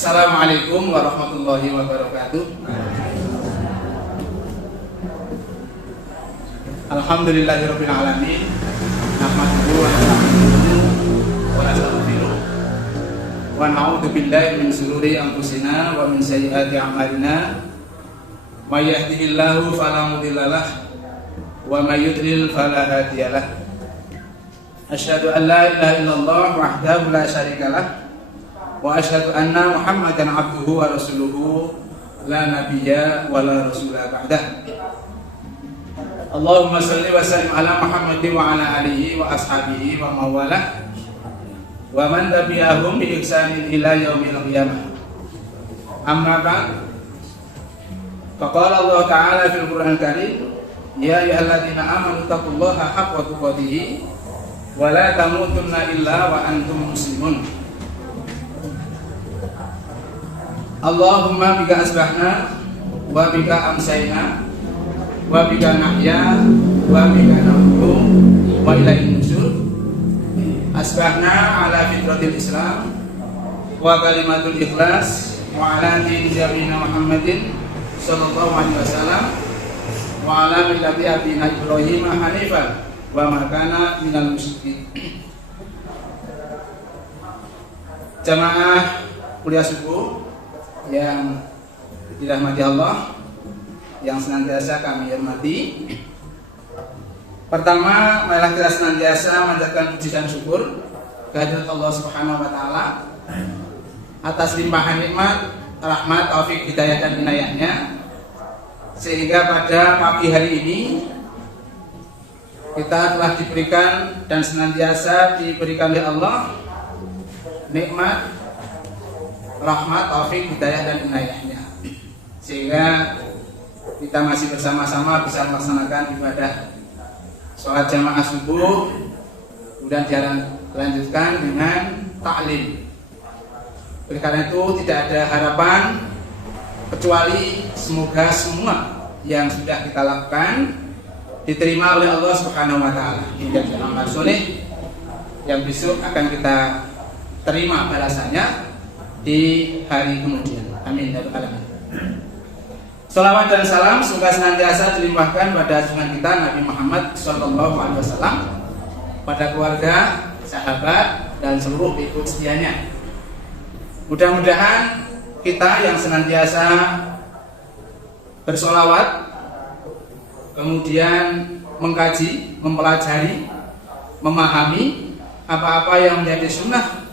Assalamualaikum warahmatullahi wabarakatuh. Alhamdulillahirabbil alamin. Nahmaduhu wa nasta'inuhu wa nastaghfiruh. Wa na'udzu billahi min shururi anfusina wa min sayyiati a'malina. May yahdihillahu fala mudilla lahu wa may yudlil fala hadiya lahu. Asyhadu an la ilaha illallah wahdahu la syarika lahu wa asyhadu anna Muhammadan abduhu wa rasuluhu la nabiyya wa la rasula ba'dah. Allahumma shalli wa sallim ala Muhammadin wa ala alihi wa ashabihi wa mawalah wa man tabi'ahum bi ihsanin ila yaumil qiyamah. Amma ba'd. Faqala Allah ta'ala fil Qur'anil Karim, ya ayyuhalladzina amanu taqullaha haqqa tuqatih wa la tamutunna illa wa antum muslimun. Allahumma bika asbahna wa bika amsayna wa bika nahya wa bika namutu wa ilaihin nusyur. Asbahna ala fitratil Islam wa kalimatul ikhlas wa ala dini nabiyina Muhammadin sallallahu alaihi wasallam wa ala millati abina Ibrahim hanifan wa ma kana minal musyrikin. Jamaah kuliah subuh yang dirahmati Allah, yang senantiasa kami hormati. Pertama, marilah kita senantiasa mengucapkan puji dan syukur kehadirat Allah Subhanahu wa taala atas limpahan nikmat, rahmat, taufik, hidayah dan inayahnya, sehingga pada pagi hari ini kita telah diberikan dan senantiasa diberikan oleh Allah nikmat, rahmat, taufik, hidayah dan inayahnya, sehingga kita masih bersama-sama bisa melaksanakan ibadah sholat jamaah subuh, kemudian dilanjutkan dengan taklim. Oleh karena itu tidak ada harapan kecuali semoga semua yang sudah kita lakukan diterima oleh Allah Subhanahu wa taala. Ini amal soleh yang besok akan kita terima balasannya di hari kemudian. Amin ya rabbal alamin. Salawat dan salam semoga senantiasa dilimpahkan pada junjungan kita Nabi Muhammad sallallahu alaihi wasallam, pada keluarga, sahabat dan seluruh pengikut setianya. Mudah-mudahan kita yang senantiasa bersolawat, kemudian mengkaji, mempelajari, memahami apa-apa yang menjadi sunnah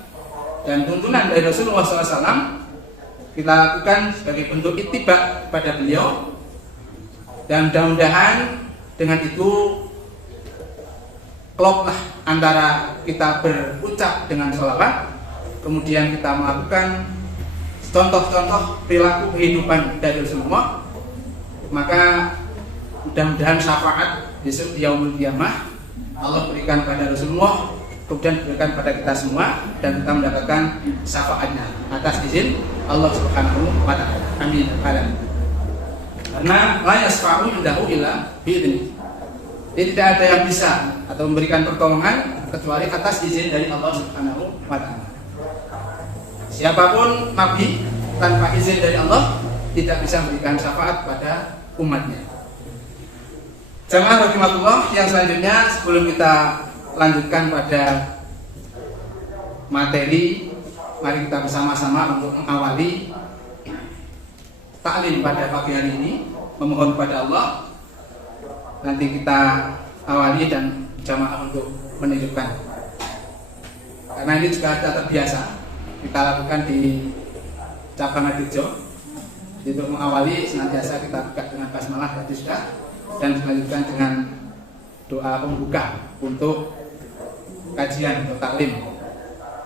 dan tuntunan dari Rasulullah SAW, kita lakukan sebagai bentuk ittiba pada beliau, dan mudah-mudahan dengan itu kloplah antara kita berucap dengan sholawat, kemudian kita melakukan contoh-contoh perilaku kehidupan dari Rasulullah, maka mudah-mudahan syafaat besok di yaumul qiyamah Allah berikan pada Rasulullah, kemudian diberikan pada kita semua, dan kita mendapatkan syafaatnya atas izin Allah Subhanahu wa ta'ala. Amin. Karena la yasfa'u indahu illa bi'idzni. Tidak ada yang bisa atau memberikan pertolongan kecuali atas izin dari Allah Subhanahu wa ta'ala. Siapapun nabi tanpa izin dari Allah tidak bisa memberikan syafaat pada umatnya. Jamaah rahimakumullah, yang selanjutnya sebelum kita lanjutkan pada materi, mari kita bersama-sama untuk mengawali taklim pada pagi hari ini, memohon kepada Allah. Nanti kita awali dan jamaah untuk menunjukkan, karena ini juga ada terbiasa kita lakukan di cabang Adijo. Untuk mengawali senantiasa kita buka dengan basmalah tadi sudah, dan dilanjutkan dengan doa pembuka untuk kajian atau taklim,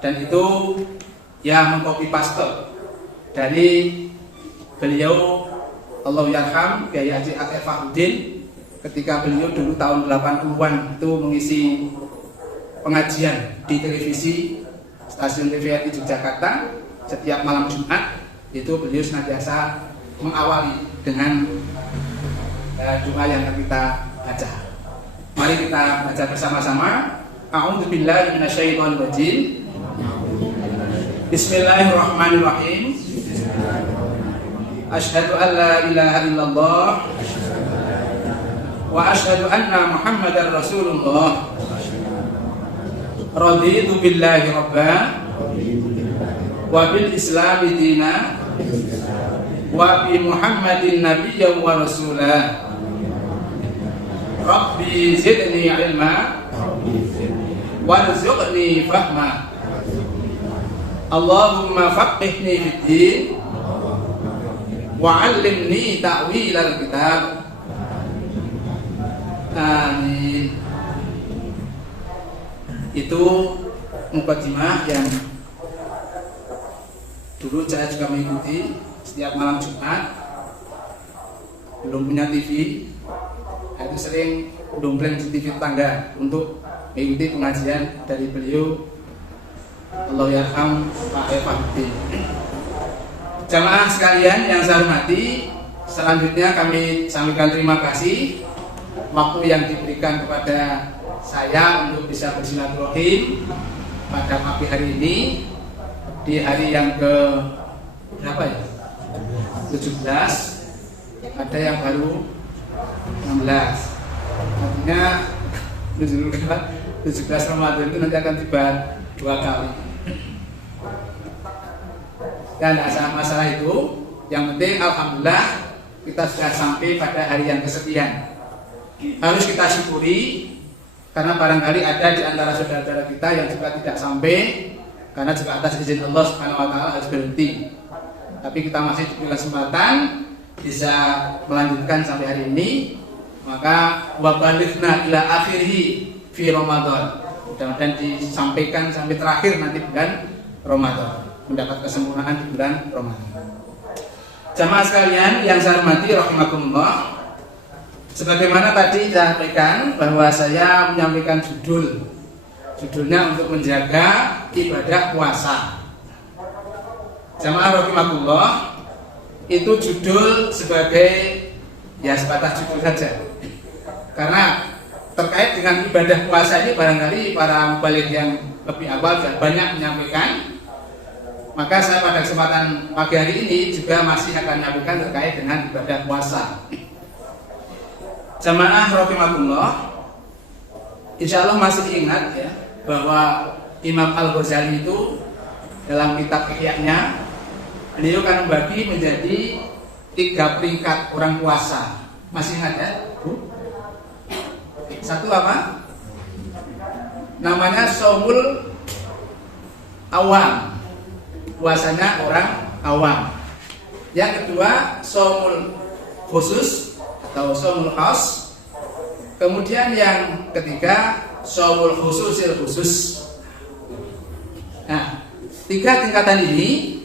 dan itu ya mengcopy paste dari beliau Allah yarham Kiai Haji Atef Fahrudin ketika beliau dulu tahun 80-an itu mengisi pengajian di televisi stasiun TVRI Yogyakarta setiap malam Jumat. Itu beliau senantiasa mengawali dengan doa yang kita baca. Mari kita baca bersama-sama. A'udzubillahi minasyaitonir rajim. Bismillahirrahmanirrahim. Asyhadu an la ilaha illallah wa asyhadu anna Muhammadar Rasulullah. Raditu billahi rabba wa bil islami dina wa bi Muhammadin nabiyyan wa rasulah. Rabbi zidni ilma warzuqni fahma. Allahumma faqihni fid din wa 'allimni ta'wil al-kitab. Amin. Itu mukadimah yang dulu saya juga mengikuti setiap malam Jumat. Belum punya TV, itu sering dompleng di TV tetangga untuk mengikuti pengajian dari beliau. Allah yarham Pak Efahuddin. Jamaah sekalian yang saya hormati, selanjutnya kami sampaikan terima kasih waktu yang diberikan kepada saya untuk bisa bersilaturahim pada pagi hari ini di hari yang ke berapa ya? 17. Ada yang baru 16. Artinya 17 Ramadan itu nanti akan tiba 2 kali. Dan tidak ada masalah itu. Yang penting alhamdulillah kita sudah sampai pada hari yang kesekian. Harus kita syukuri, karena barangkali ada di antara saudara-saudara kita yang juga tidak sampai, karena juga atas izin Allah Subhanahu wa taala harus berhenti. Tapi kita masih diberi kesempatan bisa melanjutkan sampai hari ini. Maka wa balighna ila akhirih fi Ramadan. Mudah-mudahan disampaikan sampai terakhir nanti bulan Ramadan, mendapat kesempurnaan di bulan Ramadan. Jamaah sekalian yang saya hormati rahimakumullah. Sebagaimana tadi saya sampaikan bahwa saya menyampaikan judulnya untuk menjaga ibadah puasa. Jamaah rahimakumullah, itu judul sebagai ya sebatas judul saja. Karena terkait dengan ibadah puasa ini barangkali para mubaligh yang lebih awal sudah banyak menyampaikan. Maka saya pada kesempatan pagi hari ini juga masih akan menyampaikan terkait dengan ibadah puasa. Jamaah rahimakumullah, insya Allah masih ingat ya bahwa Imam Al-Ghazali itu dalam kitab Ihya-nya beliau kan membagi menjadi 3 peringkat orang puasa. Masih ingat ya? Satu apa? Namanya shaumul awam, puasanya orang awam. Yang kedua shaumul khusus atau shaumul khas. Kemudian yang ketiga shaumul khususil khusus. Nah, 3 tingkatan ini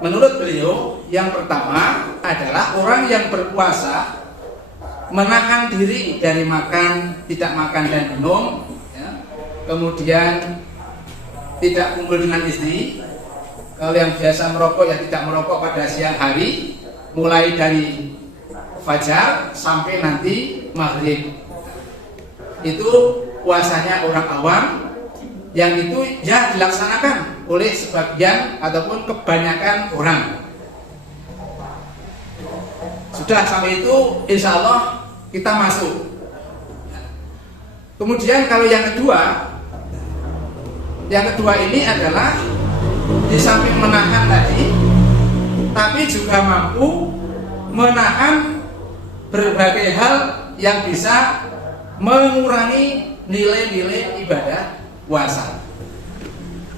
menurut beliau yang pertama adalah orang yang berpuasa menahan diri dari makan, tidak makan dan minum ya. Kemudian tidak kumpul dengan istri. Kalau yang biasa merokok ya tidak merokok pada siang hari, mulai dari fajar sampai nanti maghrib. Itu puasanya orang awam, yang itu ya dilaksanakan oleh sebagian ataupun kebanyakan orang. Sudah sampai itu insya Allah kita masuk. Kemudian kalau yang kedua ini adalah di samping menahan tadi, tapi juga mampu menahan berbagai hal yang bisa mengurangi nilai-nilai ibadah puasa.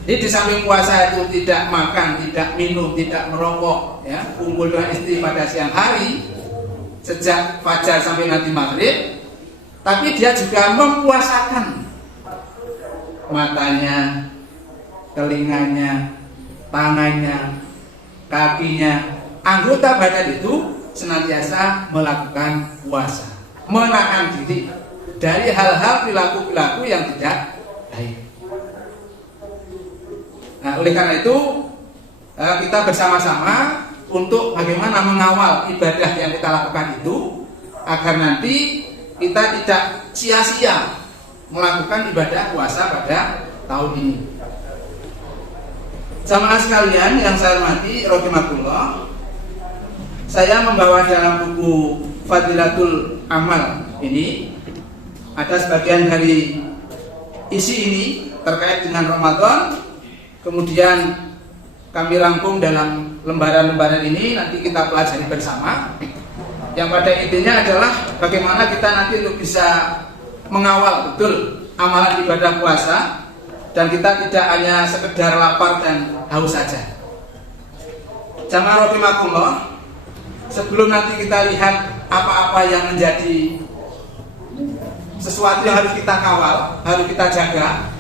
Jadi di samping puasa itu tidak makan, tidak minum, tidak merokok, ya, kumpul dengan istri pada siang hari sejak fajar sampai nanti maghrib, tapi dia juga mempuasakan matanya, telinganya, tangannya, kakinya, anggota badan itu senantiasa melakukan puasa, menahan diri dari hal-hal perilaku-perilaku yang tidak baik. Nah, oleh karena itu kita bersama-sama untuk bagaimana mengawal ibadah yang kita lakukan itu agar nanti kita tidak sia-sia melakukan ibadah puasa pada tahun ini. Jamaah sekalian yang saya hormati rahimakumullah, saya membawa dalam buku Fadilatul Amal ini ada sebagian dari isi ini terkait dengan Ramadan, kemudian kami rangkum dalam lembaran-lembaran ini, nanti kita pelajari bersama. Yang pada intinya adalah bagaimana kita nanti untuk bisa mengawal betul amalan ibadah puasa, dan kita tidak hanya sekedar lapar dan haus saja. Jamaah rahimakumullah, sebelum nanti kita lihat apa-apa yang menjadi sesuatu yang harus kita kawal, harus kita jaga,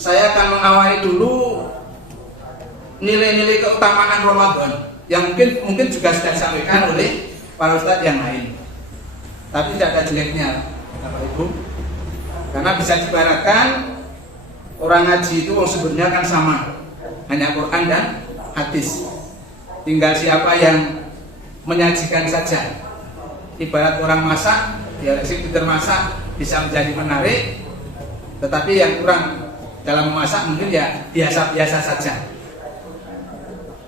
saya akan mengawali dulu nilai-nilai keutamaan Ramadan yang mungkin juga sudah disampaikan oleh para ustadz yang lain, tapi tidak ada jeleknya, Bapak Ibu, karena bisa diibaratkan orang ngaji itu sebenarnya kan sama, hanya Quran dan hadis, tinggal siapa yang menyajikan saja. Ibarat orang masak, ya pintar masak bisa menjadi menarik, tetapi yang kurang dalam memasak mungkin ya biasa-biasa saja.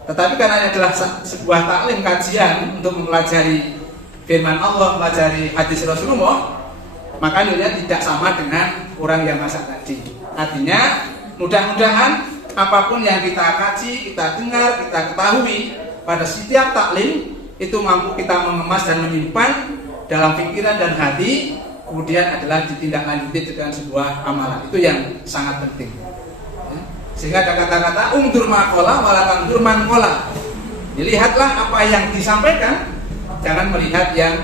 Tetapi karena ini adalah sebuah taklim, kajian untuk mempelajari firman Allah, mempelajari hadis Rasulullah, maka nilainya tidak sama dengan orang yang masak tadi. Artinya mudah-mudahan apapun yang kita kaji, kita dengar, kita ketahui pada setiap taklim itu mampu kita mengemas dan menyimpan dalam pikiran dan hati, kemudian adalah ditindaklanjuti dengan sebuah amalan. Itu yang sangat penting. Sehingga ada kata-kata umdur maqala walakan durman qala. Dilihatlah apa yang disampaikan, jangan melihat yang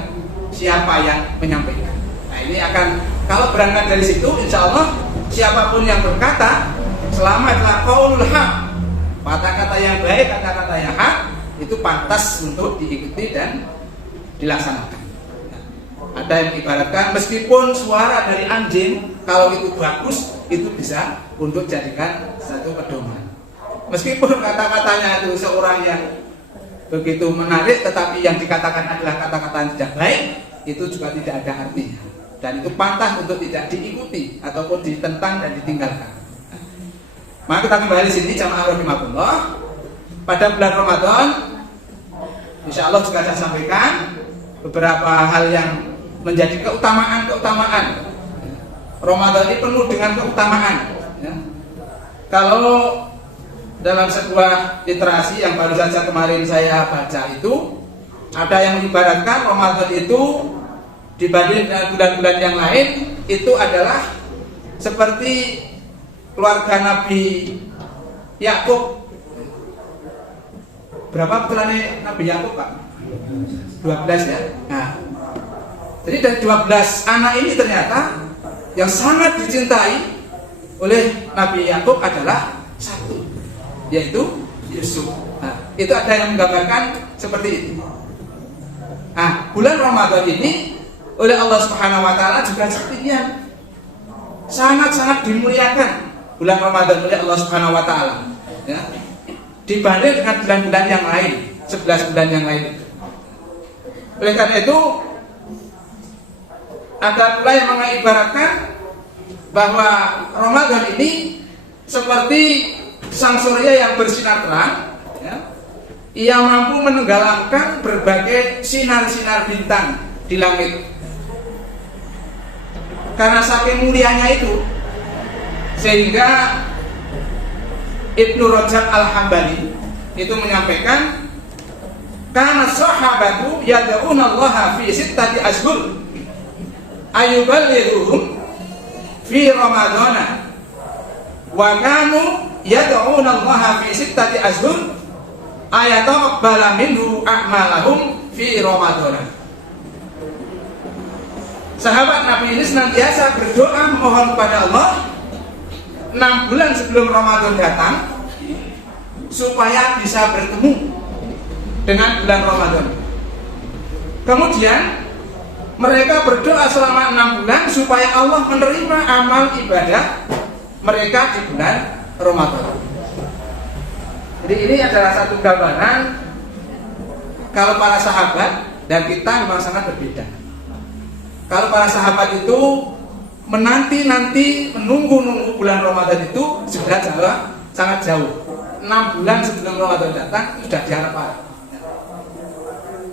siapa yang menyampaikan. Nah, ini akan, kalau berangkat dari situ, insya Allah siapapun yang berkata selama adalah qaulul haq, kata-kata yang baik, kata-kata yang hak, itu pantas untuk diikuti dan dilaksanakan. Ada yang ibaratkan meskipun suara dari anjing, kalau itu bagus, itu bisa untuk jadikan satu pedoman. Meskipun kata-katanya itu seorang yang begitu menarik, tetapi yang dikatakan adalah kata-kata yang tidak baik, itu juga tidak ada artinya. Dan itu pantas untuk tidak diikuti ataupun ditentang dan ditinggalkan. Maka kita kembali sini jamaah rahimakumullah. Pada bulan Ramadan, insya Allah juga saya sampaikan beberapa hal yang menjadi keutamaan. Ramadan ini penuh dengan keutamaan. Ya. Kalau dalam sebuah literasi yang baru saja kemarin saya baca itu, ada yang mengibaratkan Ramadan itu dibanding dengan bulan-bulan yang lain itu adalah seperti keluarga Nabi Yakub. Berapa putranya Nabi Yakub, Pak? 12 ya. Nah, jadi dari 12 anak ini ternyata yang sangat dicintai oleh Nabi Yakub adalah satu, yaitu Yusuf. Nah, itu ada yang menggambarkan seperti itu. Nah, bulan Ramadan ini oleh Allah Subhanahu wa taala juga sepertinya sangat-sangat dimuliakan bulan Ramadan oleh Allah Subhanahu wa taala. Ya. Dibanding dengan bulan-bulan yang lain, 11 bulan yang lain. Oleh karena itu ada pula yang mengibaratkan bahwa Ramadan ini seperti sang surya yang bersinar terang, ya, ia mampu menenggelamkan berbagai sinar-sinar bintang di langit. Karena saking mulianya itu, sehingga Ibnu Rajab Al-Hambali itu menyampaikan, karena sahabatu yad'una Allah fi sittati ashhur ayuballighuhum fi Ramadana wa kanu yad'una Allah fi sittati ashhur ayataqabbala minhu a'malahum fi Ramadana. Sahabat Nabi ini senantiasa berdoa mohon kepada Allah 6 bulan sebelum Ramadan datang supaya bisa bertemu dengan bulan Ramadan. Kemudian mereka berdoa selama 6 bulan supaya Allah menerima amal ibadah mereka di bulan Ramadan. Jadi ini adalah satu gambaran kalau para sahabat dan kita memang sangat berbeda. Kalau para sahabat itu menanti-nanti, menunggu bulan Ramadan itu sudah sangat jauh. 6 bulan sebelum Ramadan datang sudah diharapkan.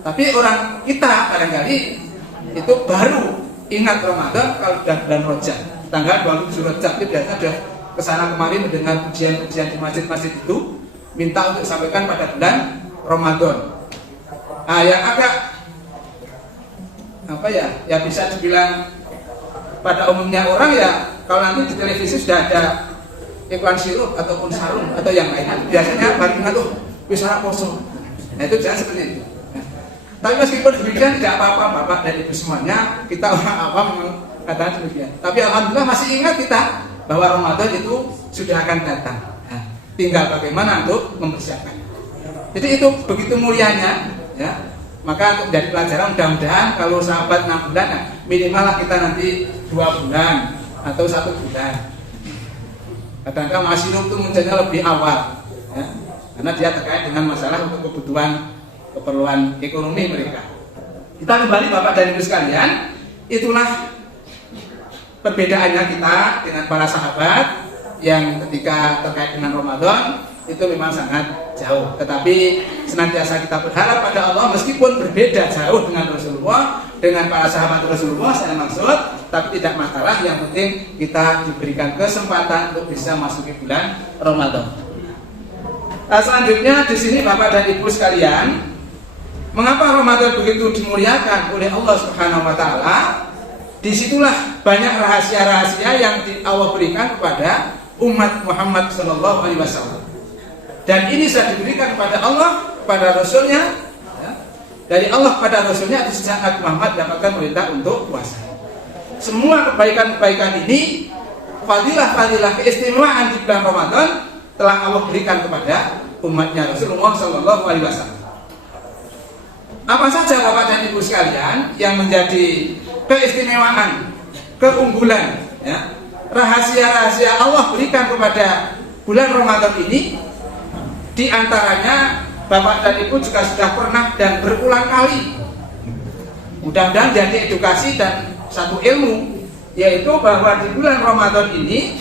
Tapi orang kita barangkali itu baru ingat Ramadan kalau sudah bulan Rajab, tanggal 27 Rajab itu biasanya sudah kesana kemari mendengar pujian-pujian di masjid-masjid itu, minta untuk disampaikan pada bulan Ramadan. Yang agak ya bisa dibilang pada umumnya orang ya, kalau nanti di televisi sudah ada iklan sirup ataupun sarung atau yang lainnya, biasanya baru ingat bisa poso. Nah itu jangan seperti itu. Tapi meskipun demikian tidak apa-apa Bapak dan Ibu semuanya, kita orang awam memang katakan demikian. Tapi alhamdulillah masih ingat kita bahwa Ramadan itu sudah akan datang. Nah, tinggal bagaimana untuk mempersiapkan. Jadi itu begitu mulianya, ya. Maka untuk menjadi pelajaran mudah-mudahan kalau sahabat 6 bulan, nah, minimal lah kita nanti 2 bulan atau 1 bulan. Kadang-kadang masih itu munculnya lebih awal, ya. Karena dia terkait dengan masalah untuk keperluan ekonomi mereka. Kita kembali Bapak dan Ibu sekalian, itulah perbedaannya kita dengan para sahabat yang ketika terkait dengan Ramadan itu memang sangat jauh. Tetapi senantiasa kita berharap pada Allah meskipun berbeda jauh dengan Rasulullah, dengan para sahabat Rasulullah saya maksud, tapi tidak masalah, yang penting kita diberikan kesempatan untuk bisa masuki bulan Ramadan. Selanjutnya di sini Bapak dan Ibu sekalian, mengapa Ramadan begitu dimuliakan oleh Allah Subhanahu wa taala? Disitulah banyak rahasia-rahasia yang Allah berikan kepada umat Muhammad sallallahu alaihi wasallam. Dan ini sudah diberikan kepada Allah, kepada Rasulnya, ya. Dari Allah kepada Rasulnya di saat Muhammad dapatkan perintah untuk puasa. Semua kebaikan-kebaikan ini, fadilah-fadilah keistimewaan di bulan Ramadan telah Allah berikan kepada umatnya Rasulullah sallallahu alaihi wasallam. Apa saja Bapak dan Ibu sekalian yang menjadi keistimewaan, keunggulan, ya, rahasia-rahasia Allah berikan kepada bulan Ramadan ini? Di antaranya Bapak dan Ibu juga sudah pernah dan berulang kali, mudah-mudahan jadi edukasi dan satu ilmu, yaitu bahwa di bulan Ramadan ini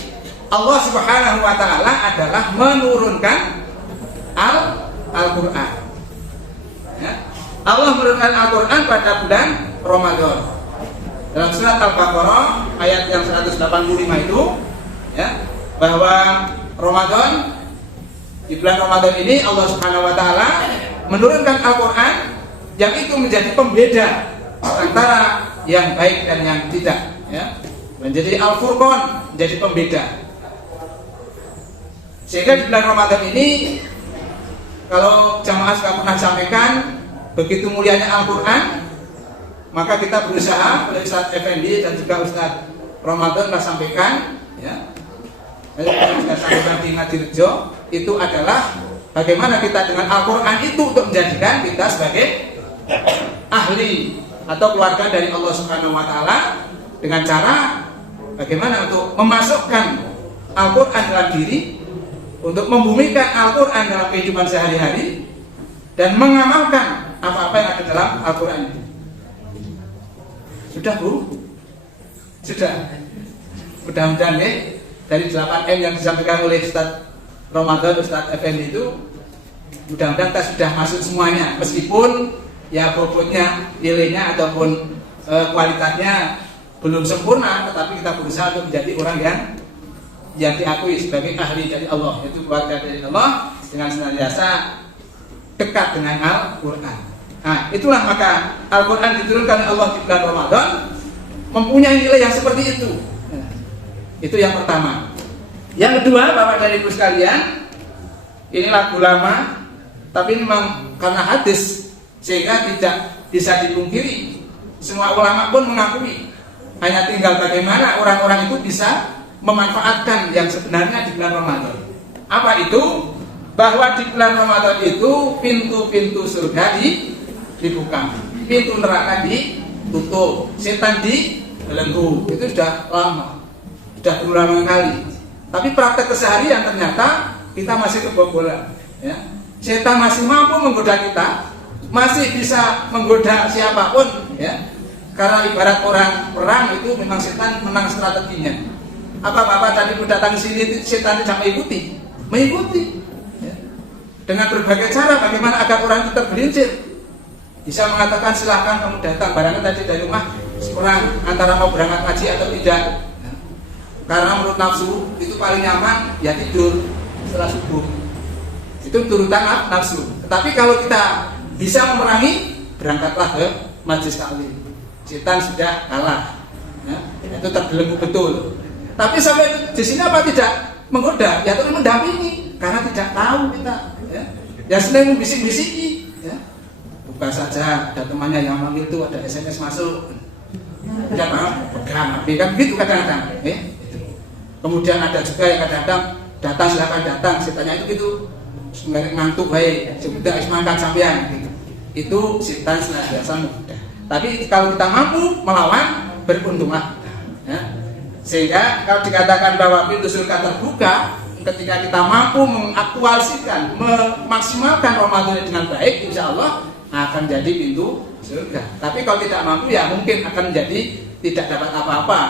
Allah Subhanahu wa taala adalah menurunkan Al-Qur'an. Ya. Allah menurunkan Al-Qur'an pada bulan Ramadan. Dalam surat Al-Baqarah ayat yang 185 itu, ya, bahwa Ramadan, di bulan Ramadan ini Allah Subhanahu wa taala menurunkan Al-Qur'an yang itu menjadi pembeda antara yang baik dan yang tidak, ya. Menjadi Al-Furqan, menjadi pembeda. Sehingga di bulan Ramadan ini, kalau jamaah sudah pernah sampaikan begitu mulianya Al-Qur'an, maka kita berusaha oleh Ustaz Effendi dan juga Ustaz Ramadan telah sampaikan, ya. Kita sampaikan di Ngadirejo, itu adalah bagaimana kita dengan Al-Quran itu untuk menjadikan kita sebagai ahli atau keluarga dari Allah Subhanahu wa taala, dengan cara bagaimana untuk memasukkan Al-Quran dalam diri, untuk membumikan Al-Quran dalam kehidupan sehari-hari, dan mengamalkan apa-apa yang ada dalam Al-Quran itu. Sudah Bu? Sudah? Mudah-mudahan ya, dari 8M yang disampaikan oleh Ustaz Ramadan, Ustaz Effendi itu, mudah-mudahan kita sudah masuk semuanya, meskipun ya bobotnya, nilainya ataupun kualitasnya belum sempurna, tetapi kita berusaha untuk menjadi orang yang diakui sebagai ahli dari Allah, yaitu keluarga dari Allah, dengan senantiasa dekat dengan Al-Quran. Nah, itulah maka Al-Quran diturunkan oleh Allah di bulan Ramadan mempunyai nilai yang seperti itu. Nah, itu yang pertama. Yang kedua, Bapak dan Ibu sekalian, ini lagu lama, tapi memang karena hadis sehingga tidak bisa dipungkiri. Semua ulama pun mengakui. Hanya tinggal bagaimana orang-orang itu bisa memanfaatkan yang sebenarnya di bulan Ramadan. Apa itu? Bahwa di bulan Ramadan itu pintu-pintu surga dibuka, pintu neraka ditutup, setan dibelenggu. Itu sudah lama, sudah berulang kali. Tapi praktek keseharian ternyata kita masih kebobolan, ya. Setan masih mampu menggoda kita, masih bisa menggoda siapapun, ya. Karena ibarat orang perang itu memang setan menang strateginya. Apa Bapak tadi datang ke sini setan tidak mengikuti? Mengikuti, ya. Dengan berbagai cara bagaimana agar orang itu tergelincir. bisa mengatakan silahkan kamu datang, barangnya tadi dari rumah seorang antara mau berangkat haji atau tidak. Karena menurut nafsu itu paling nyaman ya tidur setelah subuh. Itu turutan nafsu. Tetapi kalau kita bisa memerangi, berangkatlah ke majelis taklim. Setan sudah kalah. Ya, itu terbelenggu betul. Tapi sampai di sini apa tidak menggoda? Ya terus mendampingi karena tidak tahu kita. Ya selain membisik-bisiki. Ya. Buka saja, ada temannya yang manggil itu ada SMS masuk. Tidak paham, pegang HP kan begitu kadang-kadang. Kemudian ada juga yang kadang-kadang datang silakan datang, setannya itu gitu ngantuk baik, sudah makan sampean gitu. Itu setan senantiasa mudah. Tapi kalau kita mampu melawan, beruntunglah. Ya. Sehingga kalau dikatakan bahwa pintu surga terbuka ketika kita mampu mengaktualisasikan, memaksimalkan Ramadan dengan baik, insya Allah akan jadi pintu surga. Tapi kalau tidak mampu ya mungkin akan menjadi tidak dapat apa-apa.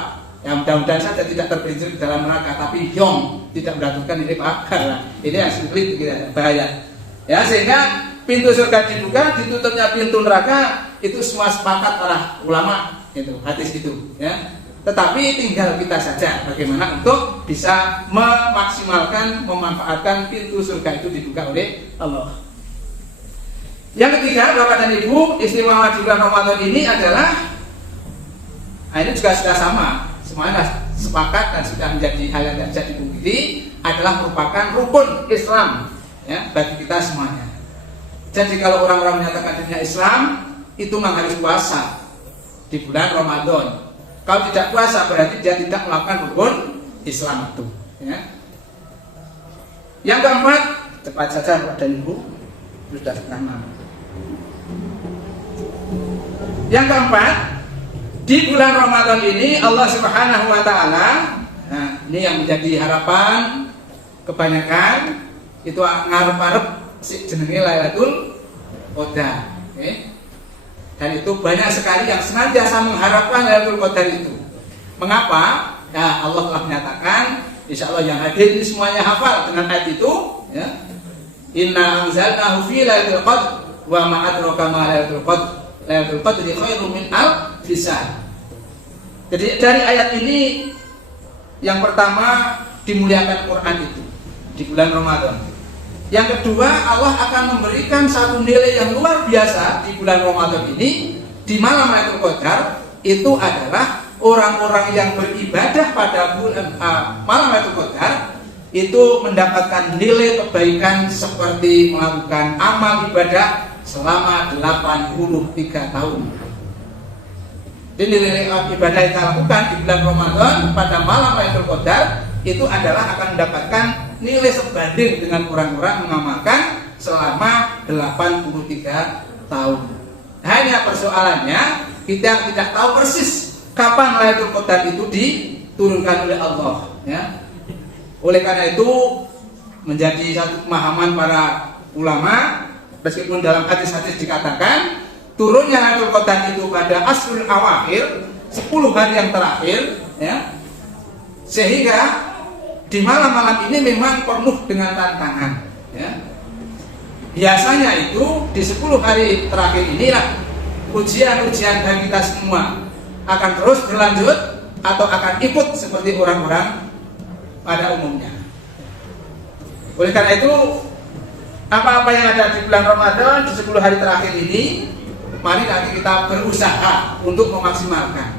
Ya mudah-mudahan saja tidak tergelincir di dalam neraka, tapi yong tidak mendatangkan ini pakar. Ini yang sulit, bahaya. Ya sehingga pintu surga dibuka, ditutupnya pintu neraka itu semua sepakat para ulama itu hadis itu. Ya. Tetapi tinggal kita saja bagaimana untuk bisa memaksimalkan, memanfaatkan pintu surga itu dibuka oleh Allah. Yang ketiga, Bapak dan Ibu, istimewa di bulan Ramadan ini adalah, ini juga sudah sama, semuanya sepakat dan sudah menjadi hal yang tidak bisa dipungkiri, adalah merupakan rukun Islam ya, bagi kita semuanya. Jadi kalau orang-orang menyatakan dirinya Islam, itu memang harus puasa di bulan Ramadan. Kalau tidak puasa berarti dia tidak melakukan rukun Islam itu. Ya. Yang keempat, cepat saja Bapak dan Ibu, sudah setengah malam. Yang keempat, di bulan Ramadan ini Allah Subhanahu Wa Taala, nah ini yang menjadi harapan kebanyakan itu ngarep-ngarep si jenenge Lailatul Qadar. Okay? Dan itu banyak sekali yang senantiasa mengharapkan Lailatul Qadar itu. Mengapa? Ya Allah telah menyatakan, insya Allah yang hadir ini semuanya hafal dengan ayat itu. Ya. Inna anzalnahu fi Lailatul Qadr wa ma adraka ma Lailatul Qadr. Lailatul Qadri khairum min alfi syahr. Jadi dari ayat ini yang pertama dimuliakan Quran itu di bulan Ramadan. Yang kedua, Allah akan memberikan satu nilai yang luar biasa di bulan Ramadan ini. Di malam Lailatul Qadar itu adalah orang-orang yang beribadah pada bulan malam Lailatul Qadar itu mendapatkan nilai kebaikan seperti melakukan amal ibadah selama 83 tahun. Jadi nilai ibadah yang kita lakukan di bulan Ramadan pada malam Lailatul Qadar itu adalah akan mendapatkan nilai sebanding dengan orang-orang mengamalkan selama 83 tahun. Hanya persoalannya kita tidak tahu persis kapan Lailatul Qadar itu diturunkan oleh Allah. Ya. Oleh karena itu menjadi satu pemahaman para ulama, meskipun dalam hadis-hadis dikatakan turunnya Lailatul Qadar itu pada asrul awakhir, 10 hari yang terakhir, ya, sehingga di malam-malam ini memang penuh dengan tantangan. Ya. Biasanya itu di 10 hari terakhir inilah ujian-ujian bagi kita semua akan terus berlanjut atau akan ikut seperti orang-orang pada umumnya. Oleh karena itu apa-apa yang ada di bulan Ramadan di 10 hari terakhir ini, mari nanti kita berusaha untuk memaksimalkan.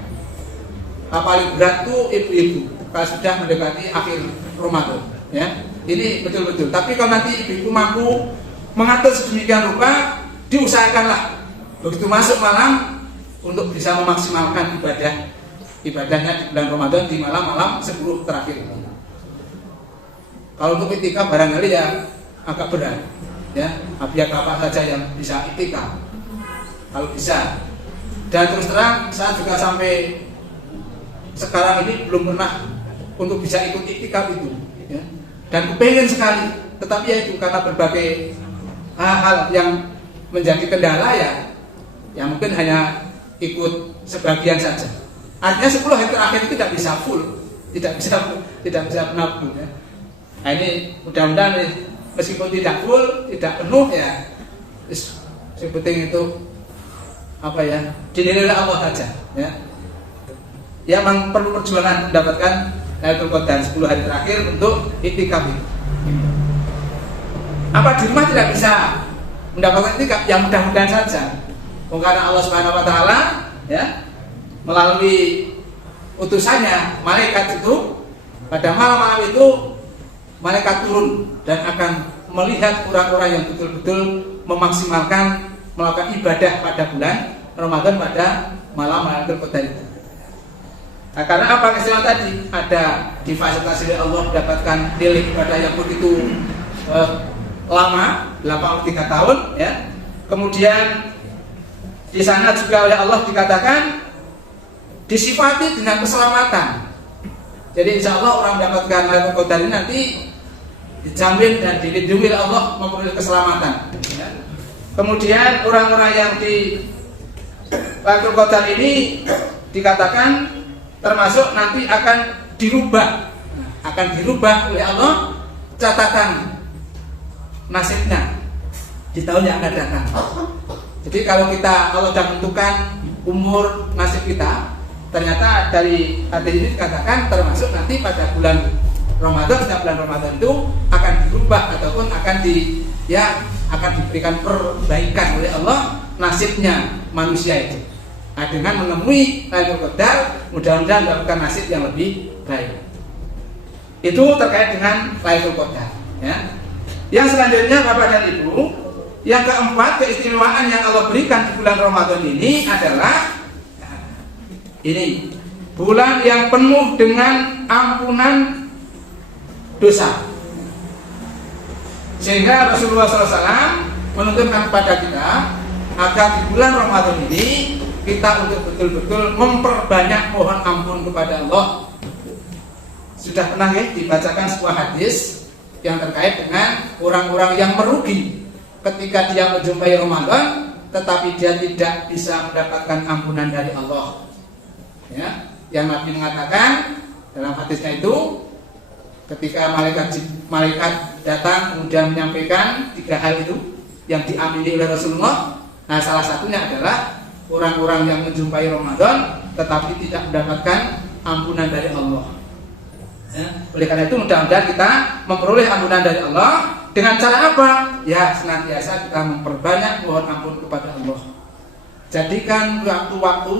Paling berat itu ibu-ibu kalau sudah mendekati akhir Ramadan, ya. Ini betul-betul. Tapi kalau nanti ibu-ibu mampu mengatur sedemikian rupa, diusahakanlah begitu masuk malam untuk bisa memaksimalkan ibadahnya di bulan Ramadan di malam-malam 10 terakhir ini. Kalau untuk itikaf barangkali ya agak berat, ya. Biar apa saja yang bisa itikaf, kalau bisa. Dan terus terang saya juga sampai sekarang ini belum pernah untuk bisa ikut itikaf itu, ya. Dan kepengen sekali, tetapi ya itu karena berbagai hal yang menjadi kendala ya mungkin hanya ikut sebagian saja. Artinya 10 hari terakhir itu tidak bisa full, tidak bisa penuh, ya. Nah ini mudah-mudahan meskipun tidak full, tidak penuh ya, yang penting itu dinilai oleh Allah saja, ya. Ya, memang perlu perjuangan mendapatkan Lailatul Qadar 10 hari terakhir untuk iktikaf itu. Apa di rumah tidak bisa mendapatkan iktikaf? Yang mudah-mudahan saja. Karena Allah Subhanahu wa taala, ya, melalui utusannya malaikat itu pada malam-malam itu malaikat turun dan akan melihat orang-orang yang betul-betul memaksimalkan melakukan ibadah pada bulan Ramadan pada malam Lailatul Qadar itu. Nah, karena apa kesimpulan tadi? Ada difasilitasi oleh Allah mendapatkan nilai ibadah yang begitu lama, 83 tahun, ya. Kemudian di sana juga oleh Allah dikatakan disifati dengan keselamatan. Jadi insya Allah orang mendapatkan Lailatul Qadar ini nanti dijamin dan dilindungi oleh Allah memperoleh keselamatan, ya. Kemudian orang-orang yang di Lailatul Qadar ini dikatakan termasuk nanti akan dirubah oleh Allah catatan nasibnya di tahun yang akan datang. Jadi kalau Allah sudah menentukan umur nasib kita, ternyata dari hadis ini dikatakan termasuk nanti pada bulan Ramadan, setiap bulan Ramadan itu akan dirubah ataupun akan diberikan perbaikan oleh Allah nasibnya manusia itu. Nah, dengan menemui Lailatul Qadar, mudah-mudahan mendapatkan nasib yang lebih baik. Itu terkait dengan Lailatul Qadar, ya. Yang selanjutnya Bapak dan Ibu, yang keempat keistimewaan yang Allah berikan di bulan Ramadan ini adalah ini bulan yang penuh dengan ampunan dosa. Sehingga Rasulullah SAW menuntutkan kepada kita agar di bulan Ramadan ini kita untuk betul-betul memperbanyak mohon ampun kepada Allah. Sudah pernah ya dibacakan sebuah hadis yang terkait dengan orang-orang yang merugi ketika dia menjumpai Ramadan tetapi dia tidak bisa mendapatkan ampunan dari Allah, ya. Yang Nabi mengatakan dalam hadisnya itu, ketika malaikat datang kemudian menyampaikan 3 hal itu yang diamini oleh Rasulullah. Nah, salah satunya adalah orang-orang yang menjumpai Ramadan tetapi tidak mendapatkan ampunan dari Allah, ya. Oleh karena itu mudah-mudahan kita memperoleh ampunan dari Allah dengan cara apa? Ya, senantiasa kita memperbanyak mohon ampun kepada Allah. Jadikan waktu-waktu,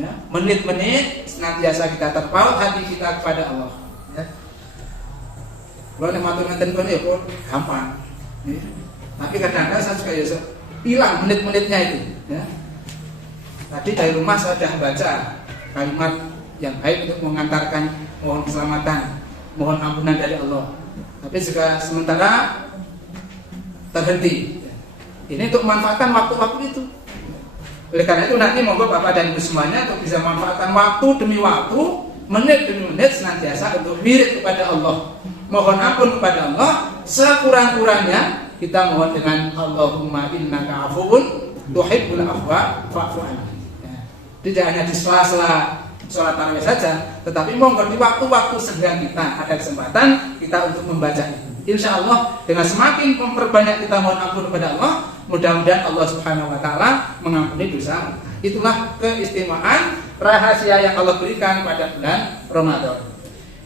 ya, menit-menit senantiasa kita terpaut hati kita kepada Allah, ya. Kalau yang matur ngeten kono ya kok gampang, ya. Tapi kadang-kadang saya juga ya hilang menit-menitnya itu, ya. Tadi dari rumah saya sudah baca kalimat yang baik untuk mengantarkan mohon keselamatan, mohon ampunan dari Allah. Tapi juga sementara terhenti. Ini untuk memanfaatkan waktu-waktu itu. Oleh karena itu nanti monggo Bapak dan Ibu semuanya untuk bisa memanfaatkan waktu demi waktu, menit demi menit senantiasa untuk wirid kepada Allah. Mohon ampun kepada Allah sekurang-kurangnya kita mohon dengan Allahumma innaka afuwun tuhibbul afwa fa'fu anni. Tidak hanya di sela-sela sholat tarawih saja, tetapi monggo di waktu-waktu sedang kita ada kesempatan kita untuk membaca itu. Insya Allah dengan semakin memperbanyak kita mohon ampun kepada Allah, mudah-mudahan Allah Subhanahu Wa Taala mengampuni dosa. Itulah keistimewaan rahasia yang Allah berikan pada bulan Ramadan.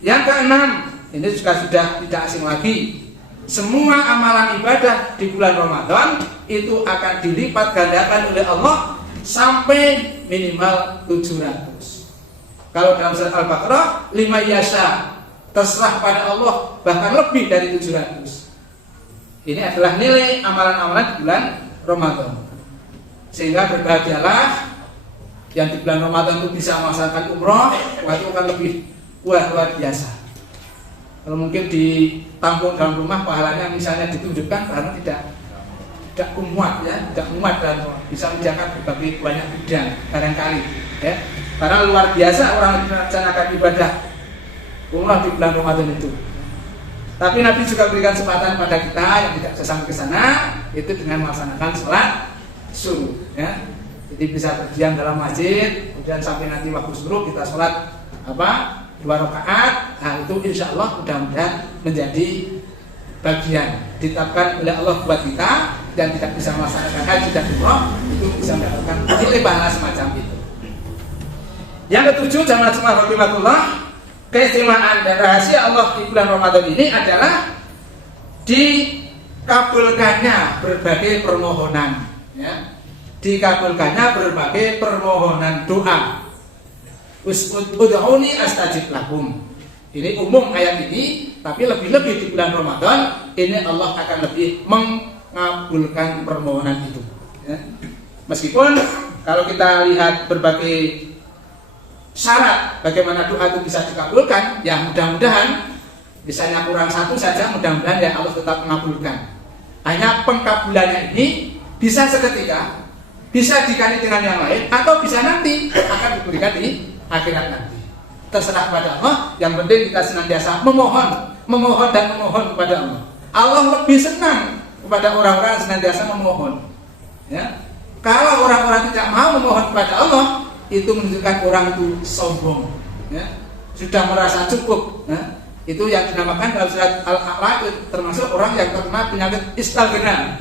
Yang keenam, ini juga sudah tidak asing lagi. Semua amalan ibadah di bulan Ramadan itu akan dilipat gandakan oleh Allah sampai minimal 700. Kalau dalam surat Al-Baqarah 5 yasha, terserah pada Allah, bahkan lebih dari 700. Ini adalah nilai amalan-amalan di bulan Ramadan. Sehingga berbahagialah yang di bulan Ramadan itu bisa melaksanakan umroh, itu akan lebih luar biasa. Kalau mungkin ditampung dalam rumah pahalanya misalnya ditunjukkan karena tidak muat, ya, tidak muat dan bisa menjaga berbagai banyak bidang barangkali, ya. Karena luar biasa orang melaksanakan ibadah umrah di bulan Ramadan itu. Tapi Nabi juga berikan kesempatan pada kita yang tidak bisa sampai ke sana itu dengan melaksanakan sholat subuh, ya. Jadi bisa berdiam dalam masjid, kemudian sampai nanti waktu subuh kita sholat 2 rakaat. Nah, itu insya Allah mudah-mudahan menjadi bagian ditetapkan oleh Allah buat kita dan tidak bisa melaksanakan haji dan umrah, itu bisa mendapatkan nilai pahala semacam itu. Yang ketujuh, jamaah rahimakumullah, keistimewaan dan rahasia Allah di bulan Ramadan ini adalah dikabulkannya berbagai permohonan, ya. Dikabulkannya berbagai permohonan doa. Ud'uni astajib lakum. Ini umum ayat ini, tapi lebih-lebih di bulan Ramadan ini Allah akan lebih mengabulkan permohonan itu, ya. Meskipun kalau kita lihat berbagai syarat bagaimana doa itu bisa dikabulkan, ya mudah-mudahan misalnya kurang satu saja, mudah-mudahan ya Allah tetap mengabulkan. Hanya pengkabulannya ini bisa seketika, bisa diganti dengan yang lain, atau bisa nanti akan diberikan di akhirat nanti. Terserah kepada Allah. Yang penting kita senantiasa memohon kepada Allah. Allah lebih senang kepada orang-orang yang senantiasa memohon, ya. Kalau orang-orang tidak mau memohon kepada Allah, itu menunjukkan orang itu sombong, ya. Sudah merasa cukup, ya. Itu yang dinamakan dalam surat Al-A'raf, termasuk orang yang terkena penyakit istighna.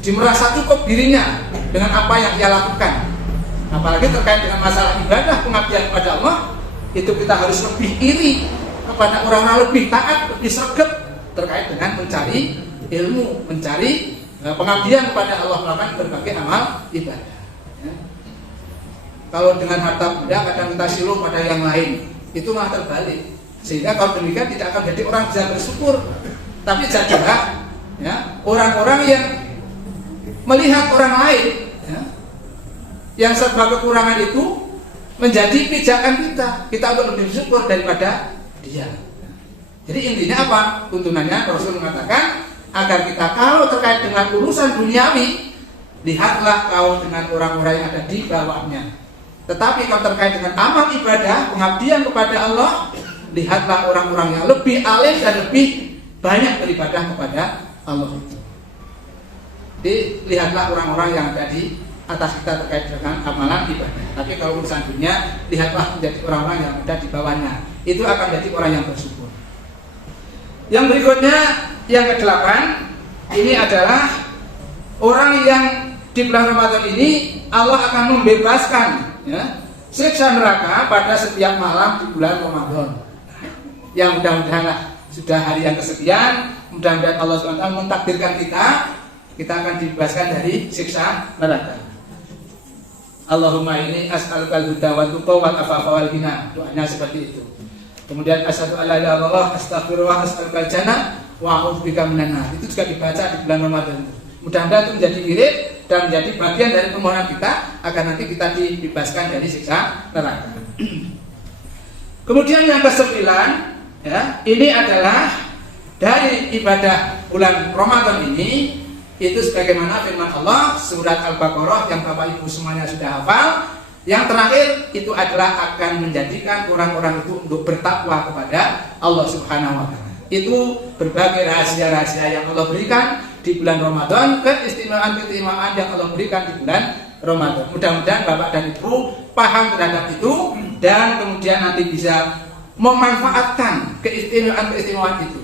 Jadi merasa cukup dirinya dengan apa yang dia lakukan. Apalagi terkait dengan masalah ibadah pengabdian kepada Allah, itu kita harus lebih iri kepada orang-orang lebih taat, lebih sregep terkait dengan mencari ilmu, mencari pengabdian kepada Allah melakukan berbagai amal ibadah, ya. Kalau dengan harta benda kadang kita silu pada yang lain, itu malah terbalik. Sehingga kalau demikian tidak akan jadi orang bisa bersyukur. Tapi jadilah, ya, orang-orang yang melihat orang lain, ya, yang serba kekurangan itu menjadi pijakan kita untuk lebih bersyukur daripada dia. Jadi intinya apa? Tuntunannya Rasul mengatakan agar kita kalau terkait dengan urusan duniawi, lihatlah kau dengan orang-orang yang ada di bawahnya. Tetapi kalau terkait dengan amal ibadah, pengabdian kepada Allah, lihatlah orang-orang yang lebih alim dan lebih banyak beribadah kepada Allah. Jadi lihatlah orang-orang yang ada di atas kita terkait dengan amalan ibadah. Tapi kalau urusan dunia, lihatlah menjadi orang-orang yang ada di bawahnya. Itu akan menjadi orang yang bersyukur. Yang berikutnya, yang ke-8, ini adalah orang yang di bulan Ramadan ini Allah akan membebaskan, ya, siksa neraka pada setiap malam di bulan Ramadan. Yang mudah-mudahan sudah hari yang kesekian, mudah-mudahan Allah SWT mentakdirkan kita akan dibebaskan dari siksa neraka. Allahumma ini as'alukal huda wa tuqa wal afafa wal ghina. Doanya seperti itu. Kemudian asyhadu alla ilaha illallah astaghfirullah as'alukal jannah wa a'udzubika minan nar. Itu juga dibaca di bulan Ramadan. Mudah-mudahan itu menjadi irit dan menjadi bagian dari permohonan kita agar nanti kita dibebaskan dari siksa neraka. Kemudian yang ke-9, ya, ini adalah dari ibadah bulan Ramadan ini, itu sebagaimana firman Allah surat Al-Baqarah yang Bapak Ibu semuanya sudah hafal. Yang terakhir itu adalah akan menjadikan orang-orang itu untuk bertakwa kepada Allah Subhanahu wa taala. Itu berbagai rahasia-rahasia yang Allah berikan di bulan Ramadan, keistimewaan-keistimewaan yang Allah berikan di bulan Ramadan. Mudah-mudahan Bapak dan Ibu paham terhadap itu dan kemudian nanti bisa memanfaatkan keistimewaan-keistimewaan itu.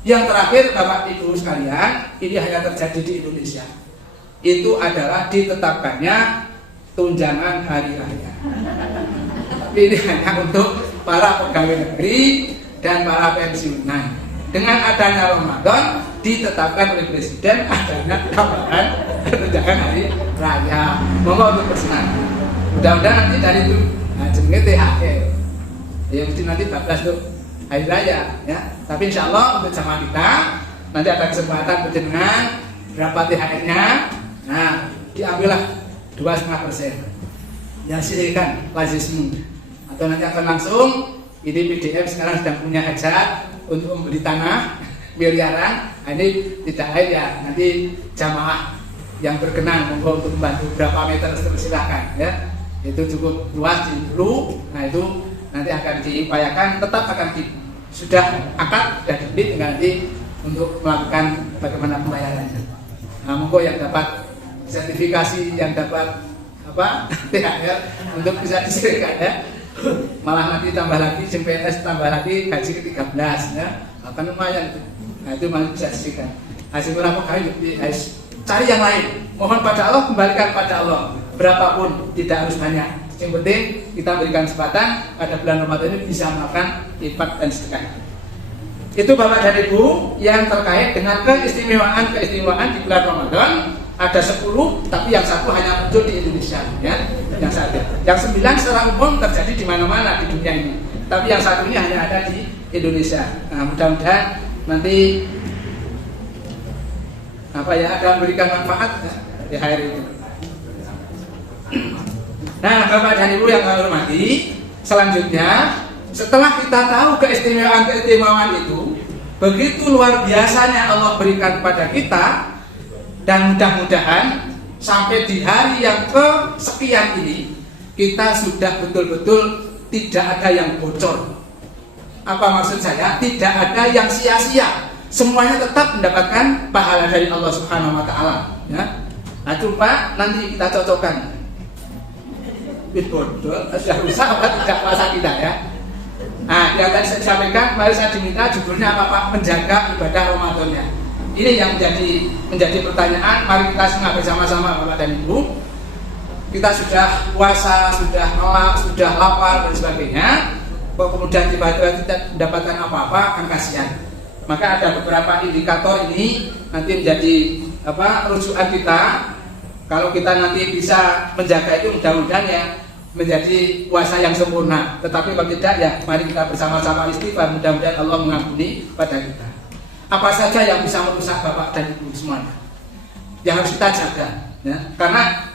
Yang terakhir Bapak Ibu sekalian, ini hanya terjadi di Indonesia. Itu adalah ditetapkannya tunjangan hari raya. Tapi ini hanya untuk para pegawai negeri dan para pensiunan. Dengan adanya Ramadan ditetapkan oleh Presiden adanya tambahan tunjangan hari raya. Mohon untuk bersenang. Mudah-mudahan nanti dari itu jenenge THR. Ya mesti nanti 14 tuh hari raya, ya. Tapi insya Allah untuk jamaah kita nanti ada kesempatan berjenengan berapa THR-nya. Nah, diambillah 2,5%. Ya sisihkan lazismu. Atau nanti akan langsung ini PDF sekarang sedang punya hajat untuk membeli tanah miliaran. Nah, ini tidak lain ya. Nanti jamaah yang berkenan monggo untuk membantu berapa meter silakan, ya. Itu cukup luas dulu. Nah, itu nanti akan diupayakan tetap akan sudah akad dan dibeli, tinggal nanti untuk melakukan bagaimana pembayarannya. Nah, monggo yang dapat sertifikasi, yang dapat apa THR untuk bisa disediakan, ya. Malah nanti tambah lagi PNS, tambah lagi gaji ke-13, ya. Akan lumayan itu. Nah, itu masih bisa disediakan. Hasil ora pegawai cari yang lain. Mohon pada Allah, kembalikan pada Allah. Berapapun tidak harus banyak. Yang penting kita berikan kesempatan pada bulan Ramadan ini bisa melakukan infak dan sedekah. Itu Bapak dan Ibu yang terkait dengan keistimewaan di bulan Ramadan. Ada 10, tapi yang satu hanya muncul di Indonesia, ya. Yang satu. Yang 9 secara umum terjadi di mana-mana di dunia ini. Tapi yang satu ini hanya ada di Indonesia. Nah, mudah-mudahan nanti akan memberikan manfaat di hari itu. Nah, Bapak dan Ibu yang saya hormati, selanjutnya setelah kita tahu keistimewaan itu, begitu luar biasanya Allah berikan pada kita, dan mudah-mudahan sampai di hari yang kesekian ini kita sudah betul-betul tidak ada yang bocor. Apa maksud saya? Tidak ada yang sia-sia. Semuanya tetap mendapatkan pahala dari Allah Subhanahu wa taala, ya. Nah, coba nanti kita cocokkan. Betul, sudah rusak apa tidak puasa kita, ya. Nah, yang tadi saya sampaikan, mari saya diminta judulnya apa Pak? Menjaga ibadah Ramadannya. Ini yang menjadi pertanyaan. Mari kita simak bersama-sama Bapak dan Ibu. Kita sudah puasa, sudah melak, sudah lapar dan sebagainya. Kok kemudian tiba-tiba kita mendapatkan apa-apa, kan kasihan. Maka ada beberapa indikator ini nanti menjadi rujukan kita. Kalau kita nanti bisa menjaga itu, mudah-mudahan ya menjadi puasa yang sempurna. Tetapi kalau tidak, ya mari kita bersama-sama istighfar. Mudah-mudahan Allah mengampuni pada kita. Apa saja yang bisa merusak Bapak dan Ibu semuanya, yang harus kita jaga, ya. Karena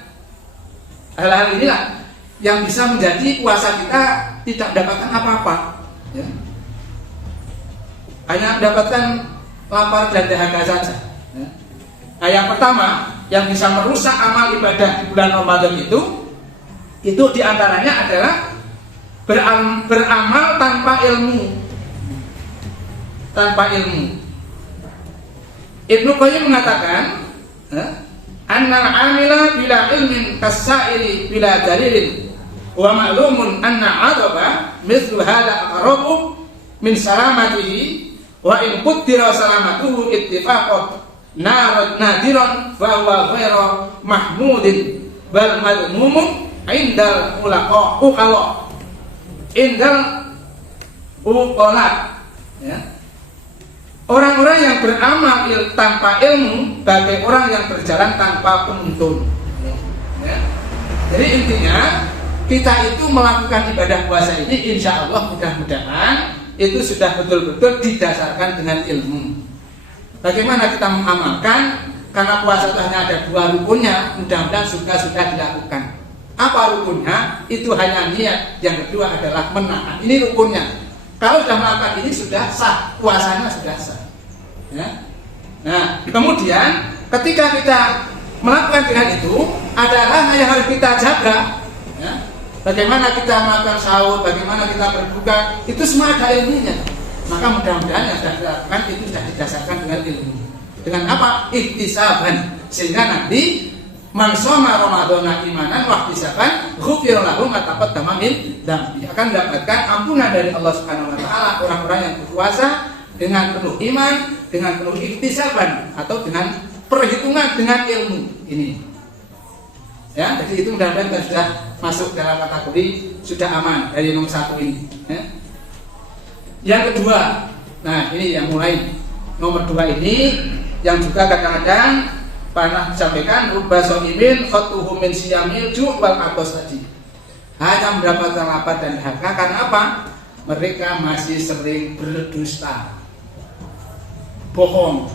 hal-hal inilah yang bisa menjadi puasa kita tidak mendapatkan apa-apa, ya. Hanya mendapatkan lapar dan dahaga saja, ya. Nah, yang pertama yang bisa merusak amal ibadah di bulan Ramadan itu diantaranya adalah beramal tanpa ilmu. Ibnu Qayyim mengatakan, annal amila bila ilmin kasairi bila dalilin wa ma'lumun anna adaba mithlu hadha aqrabu min salamatihi wa in qaddara salamatuhu ittifaqan nadiran fa huwa ghairu mahmudin bal madmumun indal uqala ya. Orang-orang yang beramal tanpa ilmu bagai orang yang berjalan tanpa penuntun, ya. Jadi intinya kita itu melakukan ibadah puasa ini, insya Allah mudah-mudahan itu sudah betul-betul didasarkan dengan ilmu. Bagaimana kita mengamalkan? Karena puasa itu hanya ada 2 rukunnya, mudah-mudahan sudah dilakukan. Apa rukunnya? Itu hanya niat. Yang kedua adalah menahan. Ini rukunnya. Kalau sudah melakukan ini sudah sah, puasanya sudah sah, ya. Nah, kemudian ketika kita melakukan dengan itu, adalah yang harus kita jaga, ya. Bagaimana kita melakukan sahur, bagaimana kita berbuka, itu semua ada ilmunya. Maka mudah-mudahan yang sudah dilakukan itu sudah didasarkan dengan ilmu. Dengan apa? Ihtisaban. Sehingga nanti man shoma ramadhana imanan wa ihtisaban ghufira lahu ma taqaddama min dzambi. Akan mendapatkan ampunan dari Allah Subhanahu wa taala orang-orang yang berpuasa dengan penuh iman, dengan penuh ihtisaban atau dengan perhitungan dengan ilmu ini. Ya, jadi itu mudah-mudahan kita sudah masuk dalam kategori sudah aman dari nomor 1 ini, ya. Yang kedua, nah ini yang mulai nomor 2 ini yang juga kadang-kadang pernah disampaikan rubba shaimin fatuhu min siyamil ju' wal atos tadi. Hanya mendapatkan lapar dan dahaga karena apa? Mereka masih sering berdusta, bohong,